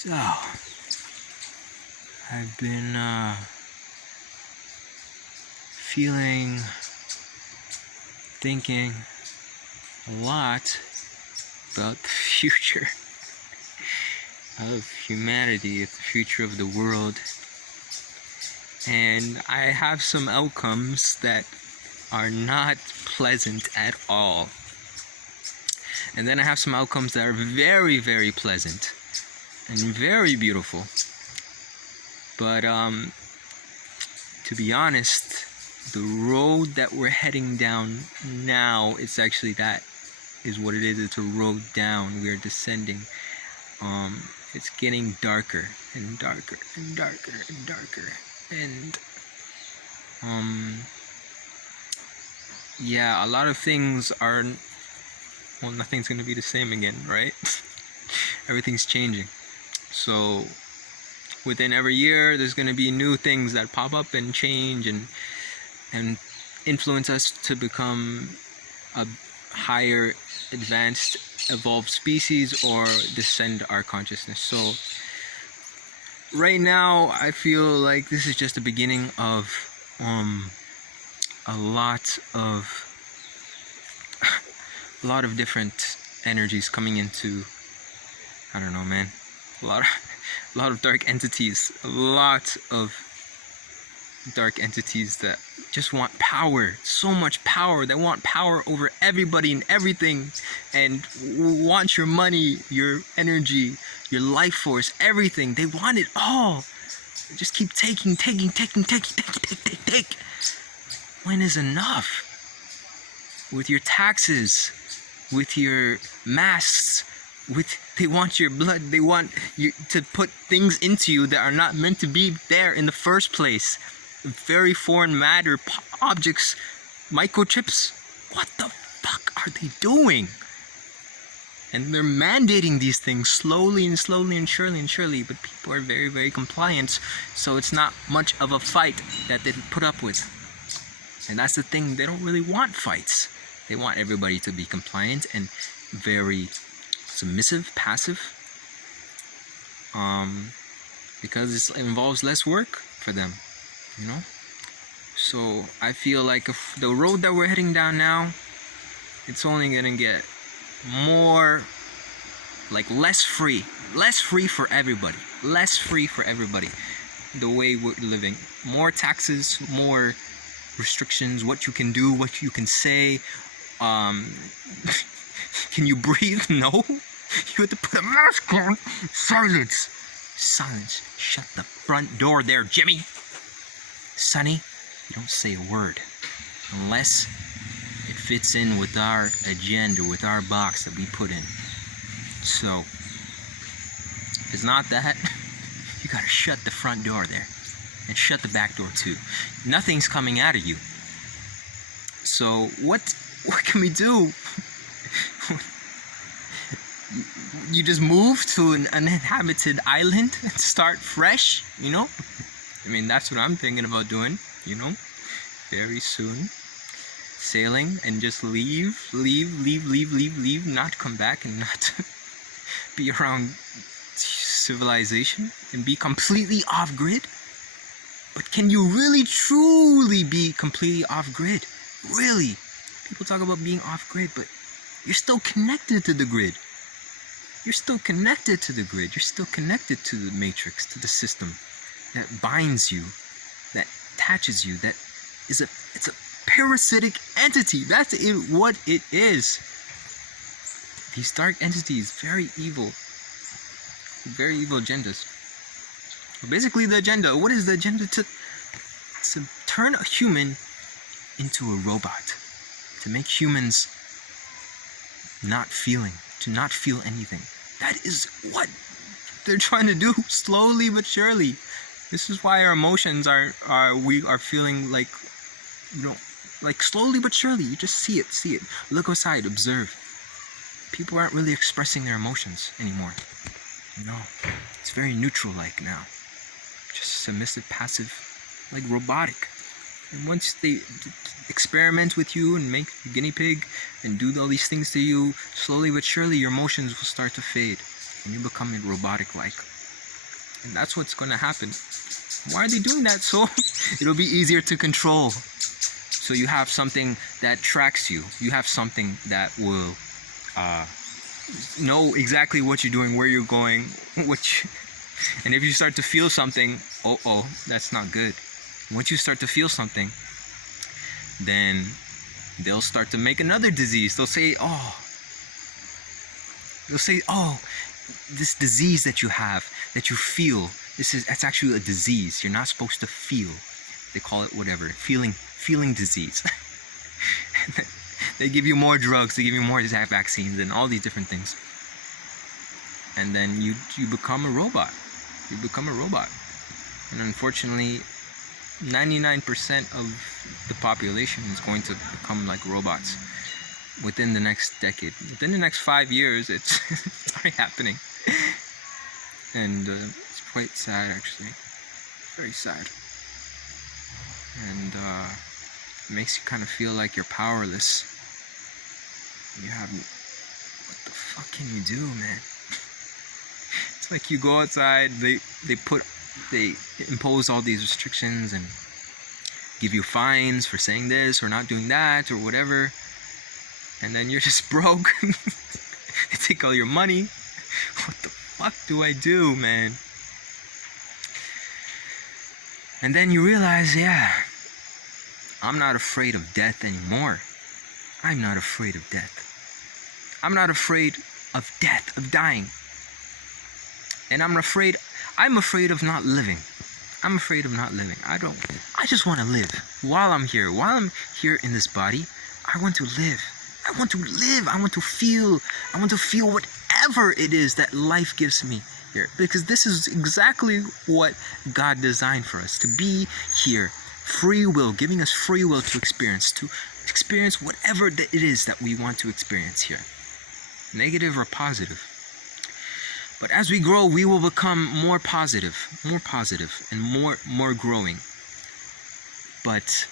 So, I've been feeling, thinking a lot about the future of humanity, the future of the world, and I have some outcomes that are not pleasant at all. And then I have some outcomes that are very, very pleasant and very beautiful. But to be honest, the road that we're heading down now, it's actually that is what it is. It's a road down. We're descending. It's getting darker and darker and darker and darker. And yeah, a lot of things are, well, nothing's gonna be the same again, right? Everything's changing. So within every year, there's gonna be new things that pop up and change and influence us to become a higher, advanced, evolved species or descend our consciousness. So right now, I feel like this is just the beginning of a lot of different energies coming into, I don't know, man, a lot of dark entities, a lot of dark entities that just want power, so much power. They want power over everybody and everything, and want your money, your energy, your life force, everything. They want it all. They just keep taking. When is enough? With your taxes, with your masks, they want your blood. They want you to put things into you that are not meant to be there in the first place. Very foreign matter, objects, microchips. What the fuck are they doing? And they're mandating these things slowly and surely, but people are very, very compliant, so it's not much of a fight that they put up with. And that's the thing, they don't really want fights. They want everybody to be compliant and very submissive, passive, because it involves less work for them, you know? So I feel like if the road that we're heading down now, it's only gonna get more, like, less free for everybody, the way we're living. More taxes, more restrictions, what you can do, what you can say. Can you breathe? No. You have to put a mask on. Silence. Shut the front door there, Jimmy. Sonny, you don't say a word unless it fits in with our agenda, with our box that we put in. So if it's not that, you gotta shut the front door there and shut the back door too. Nothing's coming out of you. So what can we do? You just move to an uninhabited island and start fresh, you know? I mean, that's what I'm thinking about doing, you know? Very soon. Sailing and just leave, not come back and not be around civilization and be completely off-grid. But can you really, truly be completely off-grid? Really? People talk about being off-grid, but you're still connected to the grid. You're still connected to the grid. You're still connected to the matrix, to the system that binds you, that attaches you, that is it's a parasitic entity. That's what it is. These dark entities, very evil agendas. Basically, the agenda, what is the agenda? To turn a human into a robot, to make humans not feel anything. That is what they're trying to do, slowly but surely. This is why our emotions we are feeling like, you know, like slowly but surely. You just see it. Look outside, observe. People aren't really expressing their emotions anymore. No, it's very neutral-like now. Just submissive, passive, like robotic. And once they experiment with you and make you a guinea pig and do all these things to you, slowly but surely your emotions will start to fade and you become robotic-like. And that's what's going to happen. Why are they doing that? So it'll be easier to control. So you have something that tracks you. You have something that will know exactly what you're doing, where you're going, and if you start to feel something, that's not good. Once you start to feel something, then they'll start to make another disease. They'll say, this disease that you have, that you feel, that's actually a disease. You're not supposed to feel. They call it whatever, feeling disease. They give you more drugs, they give you more vaccines and all these different things. And then you become a robot. You become a robot. And unfortunately, 99% of the population is going to become like robots within the next decade. Within the next 5 years, it's already happening. And it's quite sad, actually. Very sad. And it makes you kind of feel like you're powerless. You have, what the fuck can you do, man? It's like you go outside, they impose all these restrictions and give you fines for saying this or not doing that or whatever, and then you're just broke. They take all your money. What the fuck do I do, man? And then you realize, I'm not afraid of death anymore. I'm not afraid of death. I'm not afraid of death, of dying. And I'm afraid of not living. I'm afraid of not living. I just want to live while I'm here. While I'm here in this body, I want to live. I want to live. I want to feel whatever it is that life gives me here. Because this is exactly what God designed for us, to be here. Free will, giving us free will to experience whatever it is that we want to experience here. Negative or positive. But as we grow, we will become more positive, and more growing. But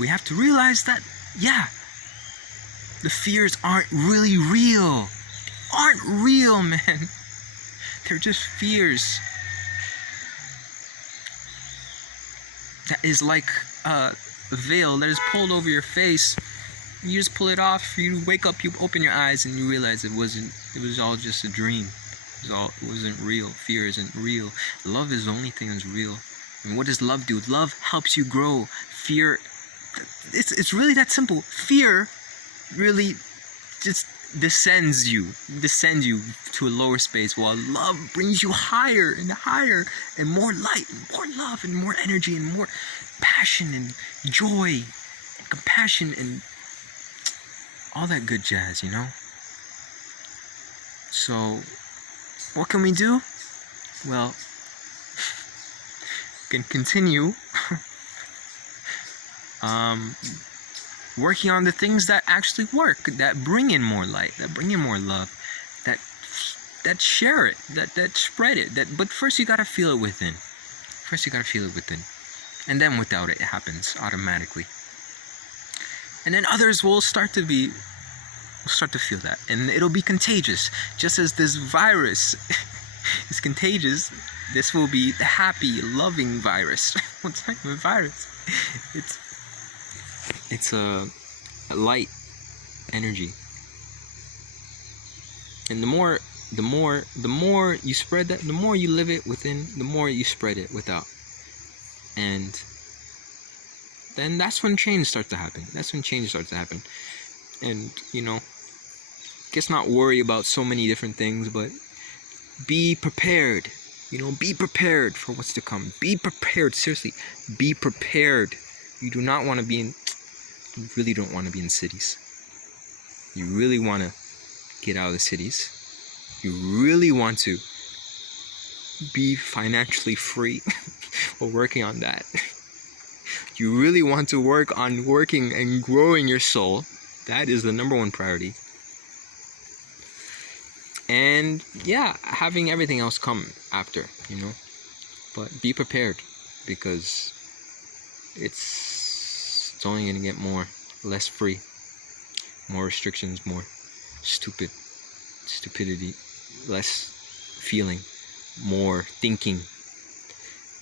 we have to realize that, the fears aren't really real. Aren't real, man. They're just fears. That is like a veil that is pulled over your face. You just pull it off, you wake up, you open your eyes, and you realize it was all just a dream. It wasn't real. Fear isn't real. Love is the only thing that's real. And what does love do? Love helps you grow. Fear, it's really that simple. Fear really just descends you to a lower space, while love brings you higher and higher, and more light, and more love, and more energy, and more passion, and joy, and compassion, and all that good jazz, So, what can we do? Well, we can continue working on the things that actually work, that bring in more light, that bring in more love, that share it, that spread it. But first you gotta feel it within. And then without it, it happens automatically. And then others will start to feel that, and it'll be contagious. Just as this virus is contagious, this will be the happy, loving virus. What's like a virus? It's a light energy, and the more you spread that, the more you live it within, the more you spread it without, and then that's when change starts to happen. And guess not worry about so many different things, but be prepared. Be prepared for what's to come. Be prepared. Seriously, be prepared. You really don't want to be in cities. You really want to get out of the cities. You really want to be financially free. We're working on that. You really want to work on working and growing your soul. That is the number one priority. And having everything else come after, But be prepared, because it's only going to get less free. More restrictions, more stupidity, less feeling. more thinking,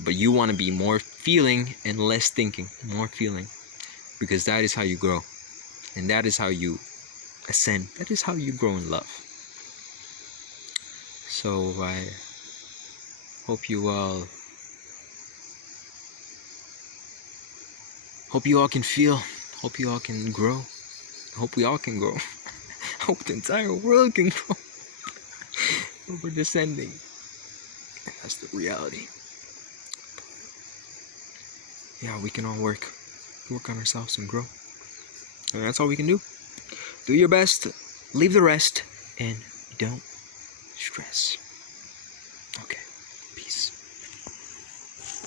but you want to be more feeling and less thinking, more feeling, because that is how you grow, and that is how you ascend. That is how you grow in love. So I hope you all can feel, hope you all can grow, hope we all can grow. Hope the entire world can grow. We're descending, and that's the reality. Yeah, we can all work on ourselves and grow, and that's all we can do. Do your best, leave the rest, and don't stress.